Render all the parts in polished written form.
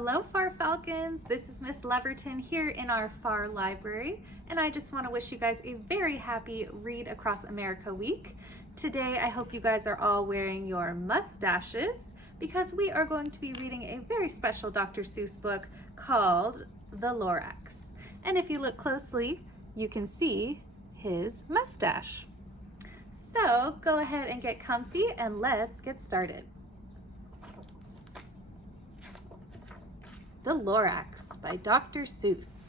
Hello, Far Falcons. This is Miss Leverton here in our Far Library, and I just want to wish you guys a very happy Read Across America week. Today, I hope you guys are all wearing your mustaches because we are going to be reading a very special Dr. Seuss book called The Lorax. And if you look closely, you can see his mustache. So go ahead and get comfy and let's get started. The Lorax by Dr. Seuss.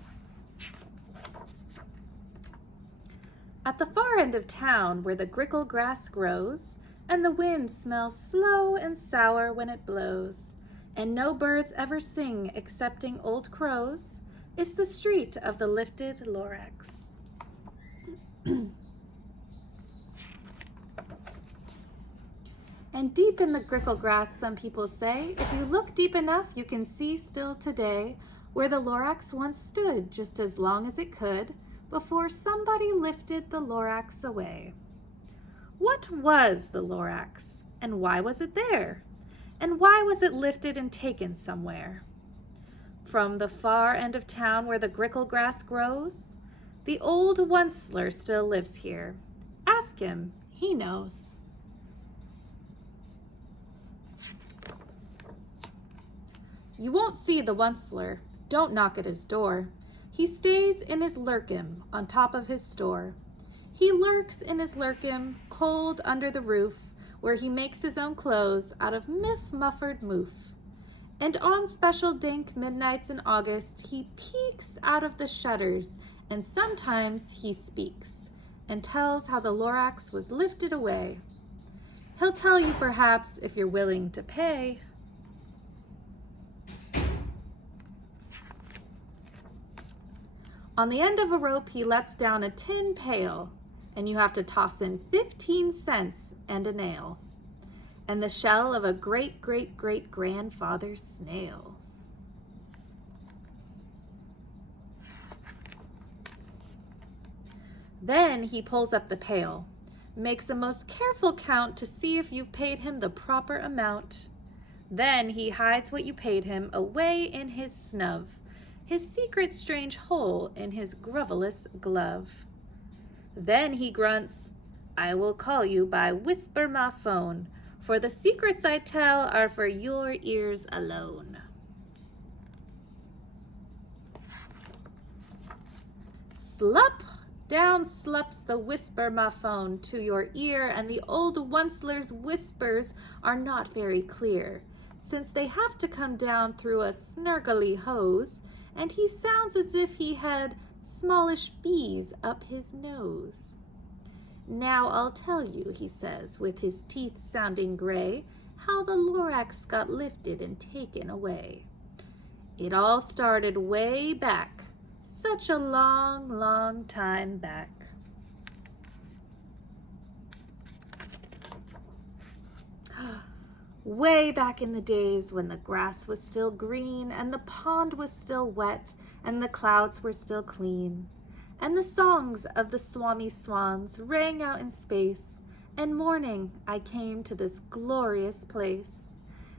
At the far end of town where the grickle grass grows, and the wind smells slow and sour when it blows, and no birds ever sing excepting old crows, is the street of the lifted Lorax. And deep in the grickle grass, some people say, if you look deep enough, you can see still today where the Lorax once stood just as long as it could before somebody lifted the Lorax away. What was the Lorax, and why was it there? And why was it lifted and taken somewhere? From the far end of town where the grickle grass grows, the old Onceler still lives here. Ask him, he knows. You won't see the Onceler. Don't knock at his door. He stays in his lurkim on top of his store. He lurks in his lurkim, cold under the roof, where he makes his own clothes out of muffered moof. And on special dank midnights in August, he peeks out of the shutters, and sometimes he speaks, and tells how the Lorax was lifted away. He'll tell you perhaps if you're willing to pay. On the end of a rope, he lets down a tin pail, and you have to toss in 15 cents and a nail, and the shell of a great-great-great-grandfather's snail. Then he pulls up the pail, makes a most careful count to see if you've paid him the proper amount. Then he hides what you paid him away in his snub, his secret strange hole in his grovelous glove. Then he grunts, I will call you by whisper my phone, for the secrets I tell are for your ears alone. Slup! Down slups the whisper my phone to your ear, and the old Onceler's whispers are not very clear, since they have to come down through a snurgly hose, and he sounds as if he had smallish bees up his nose. Now I'll tell you, he says, with his teeth sounding gray, how the Lorax got lifted and taken away. It all started way back, such a long, long time back. Way back in the days when the grass was still green and the pond was still wet and the clouds were still clean, and the songs of the swami swans rang out in space, and morning I came to this glorious place.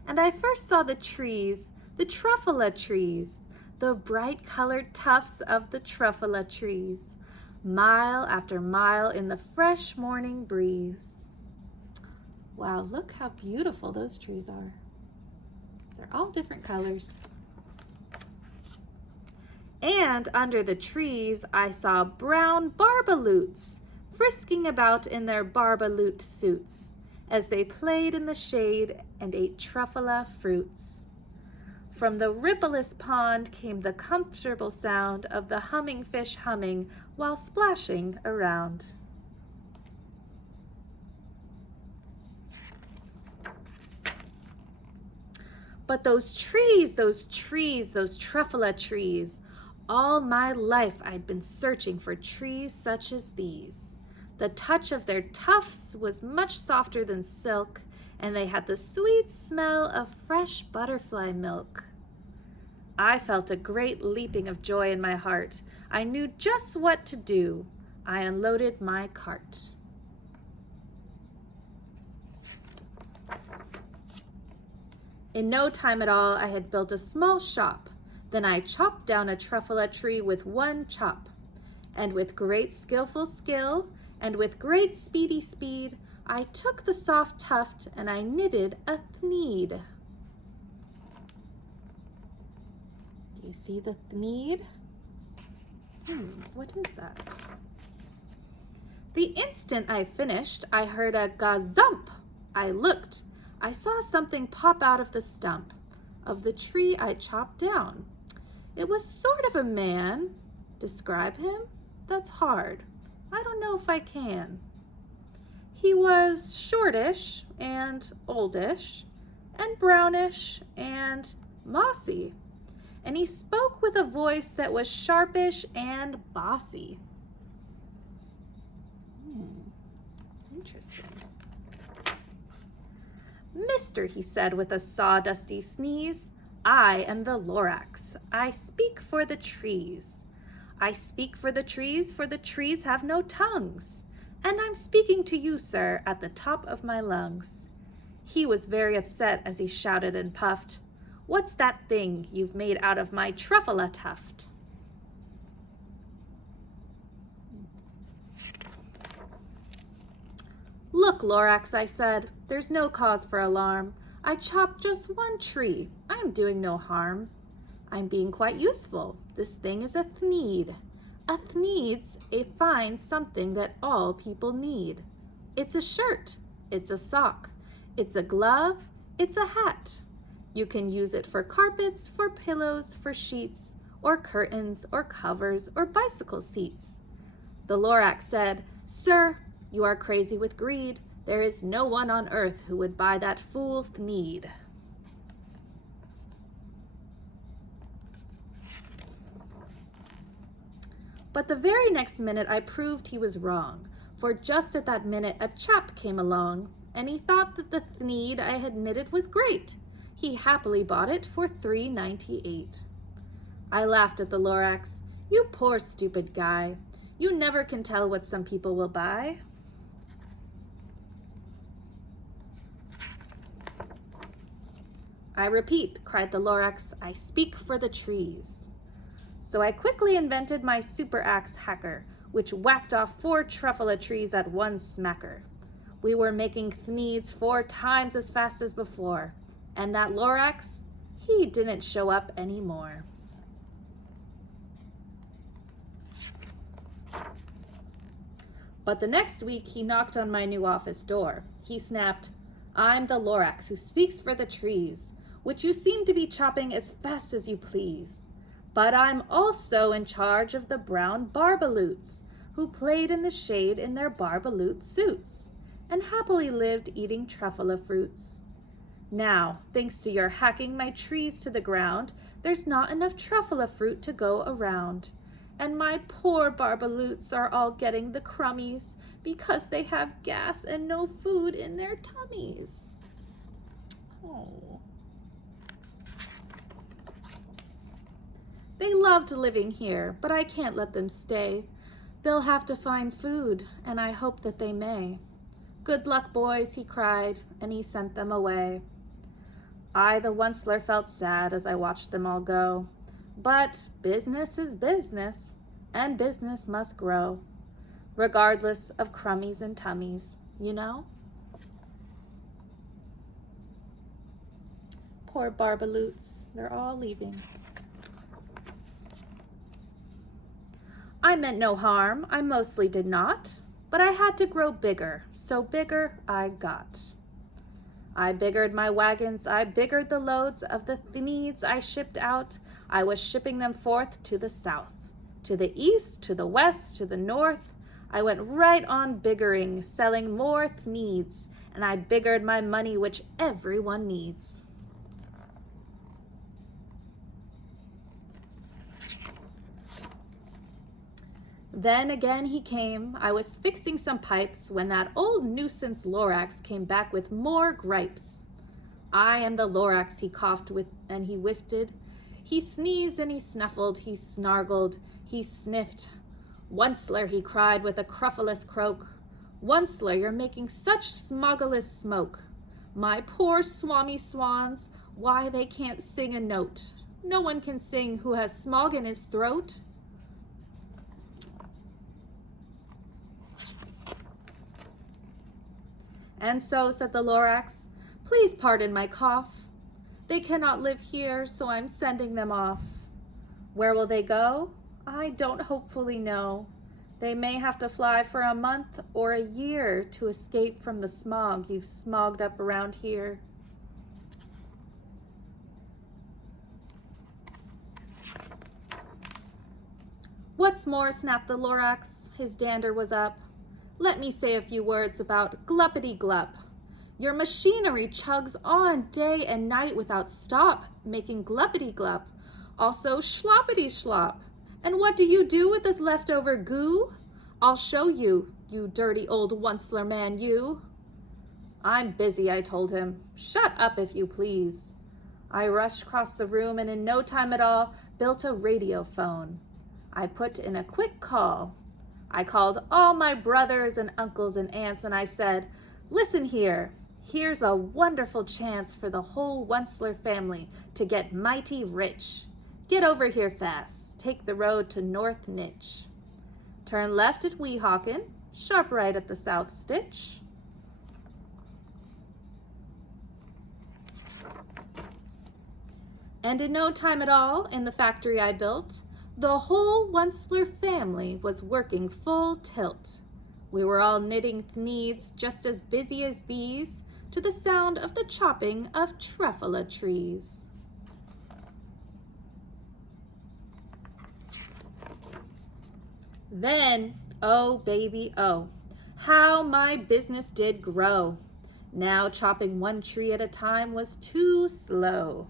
And I first saw the trees, the truffula trees, the bright-colored tufts of the truffula trees, mile after mile in the fresh morning breeze. Wow, look how beautiful those trees are. They're all different colors. And under the trees, I saw brown barbaloots frisking about in their barbaloot suits as they played in the shade and ate truffula fruits. From the rippleless pond came the comfortable sound of the humming fish humming while splashing around. But those trees, those truffula trees, all my life I'd been searching for trees such as these. The touch of their tufts was much softer than silk, and they had the sweet smell of fresh butterfly milk. I felt a great leaping of joy in my heart. I knew just what to do. I unloaded my cart. In no time at all, I had built a small shop. Then I chopped down a truffula tree with one chop. And with great skillful skill, and with great speedy speed, I took the soft tuft and I knitted a thneed. Do you see the thneed? What is that? The instant I finished, I heard a gazump. I looked. I saw something pop out of the stump of the tree I chopped down. It was sort of a man. Describe him? That's hard. I don't know if I can. He was shortish and oldish and brownish and mossy. And he spoke with a voice that was sharpish and bossy. Interesting. Mister, he said with a sawdusty sneeze, I am the Lorax. I speak for the trees. I speak for the trees have no tongues. And I'm speaking to you, sir, at the top of my lungs. He was very upset as he shouted and puffed, What's that thing you've made out of my truffula tuft? Look, Lorax, I said, there's no cause for alarm. I chopped just one tree. I am doing no harm. I'm being quite useful. This thing is a thneed. A thneed's a fine something that all people need. It's a shirt. It's a sock. It's a glove. It's a hat. You can use it for carpets, for pillows, for sheets, or curtains, or covers, or bicycle seats. The Lorax said, Sir, you are crazy with greed. There is no one on earth who would buy that fool thneed. But the very next minute I proved he was wrong, for just at that minute a chap came along, and he thought that the thneed I had knitted was great. He happily bought it for $3.98. I laughed at the Lorax. You poor stupid guy. You never can tell what some people will buy. I repeat, cried the Lorax, I speak for the trees. So I quickly invented my super axe hacker, which whacked off 4 truffula trees at one smacker. We were making thneeds 4 times as fast as before, and that Lorax, he didn't show up anymore. But the next week he knocked on my new office door. He snapped, I'm the Lorax who speaks for the trees, which you seem to be chopping as fast as you please. But I'm also in charge of the brown barbaloots, who played in the shade in their barbaloot suits, and happily lived eating truffula fruits. Now, thanks to your hacking my trees to the ground, there's not enough truffula fruit to go around. And my poor barbaloots are all getting the crummies because they have gas and no food in their tummies. Oh. They loved living here, but I can't let them stay. They'll have to find food, and I hope that they may. Good luck, boys, he cried, and he sent them away. I, the Onceler, felt sad as I watched them all go. But business is business, and business must grow, regardless of crummies and tummies, you know? Poor barbaloots, they're all leaving. I meant no harm, I mostly did not, but I had to grow bigger, so bigger I got. I biggered my wagons, I biggered the loads of the thneeds I shipped out. I was shipping them forth to the south, to the east, to the west, to the north. I went right on biggering, selling more thneeds, and I biggered my money, which everyone needs. Then again he came. I was fixing some pipes when that old nuisance Lorax came back with more gripes. I am the Lorax, he coughed with and he whiffed. He sneezed and he snuffled, he snargled, he sniffed. Onceler, he cried with a cruffulous croak. Onceler, you're making such smogulous smoke. My poor swami swans, Why, they can't sing a note. No one can sing who has smog in his throat. And so, said the Lorax, please pardon my cough. They cannot live here, so I'm sending them off. Where will they go? I don't hopefully know. They may have to fly for a month or a year to escape from the smog you've smogged up around here. What's more, snapped the Lorax, his dander was up, let me say a few words about gluppity-glup. Your machinery chugs on day and night without stop, making gluppity-glup, also schloppity-schlop. And what do you do with this leftover goo? I'll show you, you dirty old Onceler man, you. I'm busy, I told him. Shut up, if you please. I rushed across the room and in no time at all built a radio phone. I put in a quick call. I called all my brothers and uncles and aunts and I said, listen here, here's a wonderful chance for the whole Onceler family to get mighty rich. Get over here fast, take the road to North Nitch. Turn left at Weehawken, sharp right at the South Stitch. And in no time at all, in the factory I built, the whole Onceler family was working full tilt. We were all knitting thneeds, just as busy as bees, to the sound of the chopping of truffula trees. Then, oh baby, oh, how my business did grow. Now chopping one tree at a time was too slow.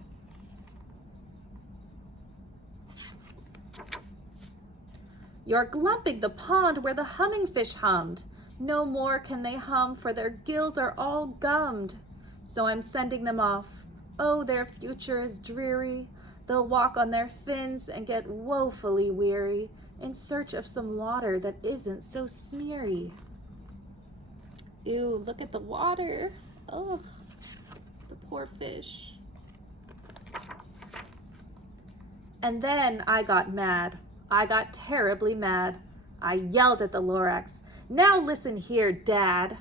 You're glumping the pond where the humming fish hummed. No more can they hum, for their gills are all gummed. So I'm sending them off. Oh, their future is dreary. They'll walk on their fins and get woefully weary in search of some water that isn't so smeary. Ew, look at the water. Oh, the poor fish. And then I got mad. I got terribly mad. I yelled at the Lorax, now listen here, Dad.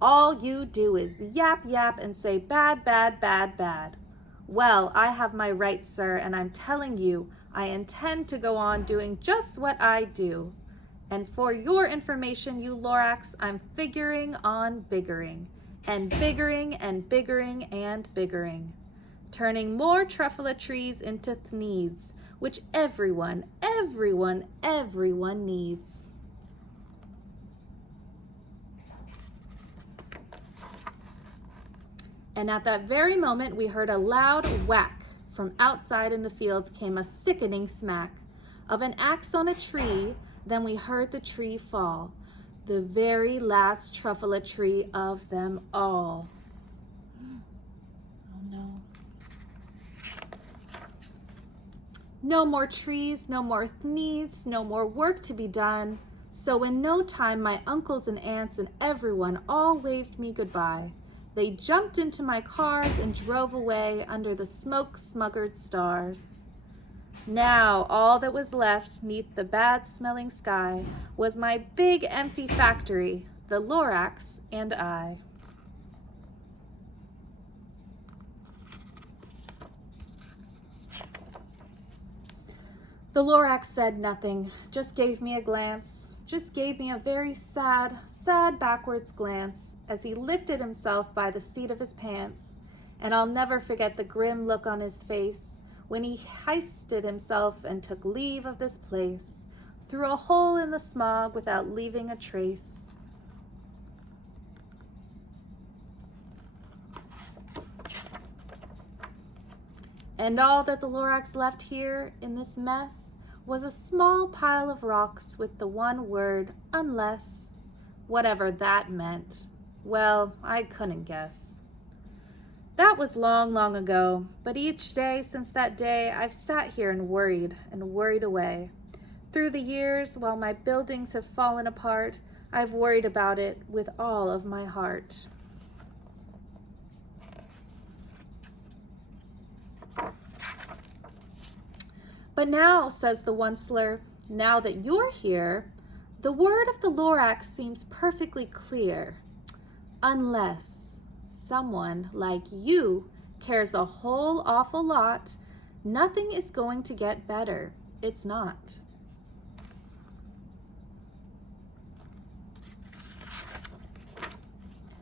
All you do is yap, yap, and say bad, bad, bad, bad. Well, I have my rights, sir, and I'm telling you, I intend to go on doing just what I do. And for your information, you Lorax, I'm figuring on biggering, and biggering, and biggering, and biggering. Turning more truffula trees into thneeds, which everyone needs. And at that very moment, we heard a loud whack. From outside in the fields came a sickening smack of an axe on a tree. Then we heard the tree fall, the very last truffula tree of them all. Oh no. No more trees, no more thneeds, no more work to be done. So in no time, my uncles and aunts and everyone all waved me goodbye. They jumped into my cars and drove away under the smoke-smuggered stars. Now all that was left 'neath the bad-smelling sky was my big empty factory, the Lorax and I. The Lorax said nothing, just gave me a glance, just gave me a very sad, sad backwards glance as he lifted himself by the seat of his pants, and I'll never forget the grim look on his face when he hoisted himself and took leave of this place through a hole in the smog without leaving a trace. And all that the Lorax left here in this mess was a small pile of rocks with the one word, unless, whatever that meant. Well, I couldn't guess. That was long, long ago, but each day since that day, I've sat here and worried away. Through the years, while my buildings have fallen apart, I've worried about it with all of my heart. But now, says the Onceler, now that you're here, the word of the Lorax seems perfectly clear. Unless someone like you cares a whole awful lot, nothing is going to get better. It's not.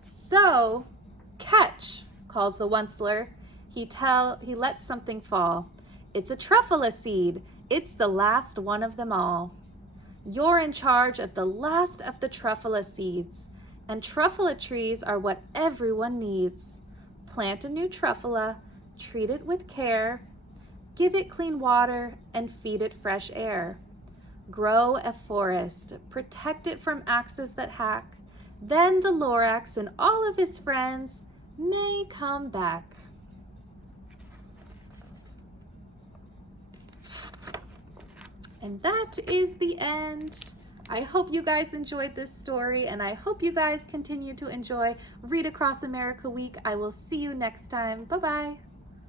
So, catch, calls the Onceler. He lets something fall. It's a truffula seed. It's the last one of them all. You're in charge of the last of the truffula seeds, and truffula trees are what everyone needs. Plant a new truffula, treat it with care, give it clean water, and feed it fresh air. Grow a forest, protect it from axes that hack. Then the Lorax and all of his friends may come back. And that is the end. I hope you guys enjoyed this story, and I hope you guys continue to enjoy Read Across America Week. I will see you next time. Bye-bye.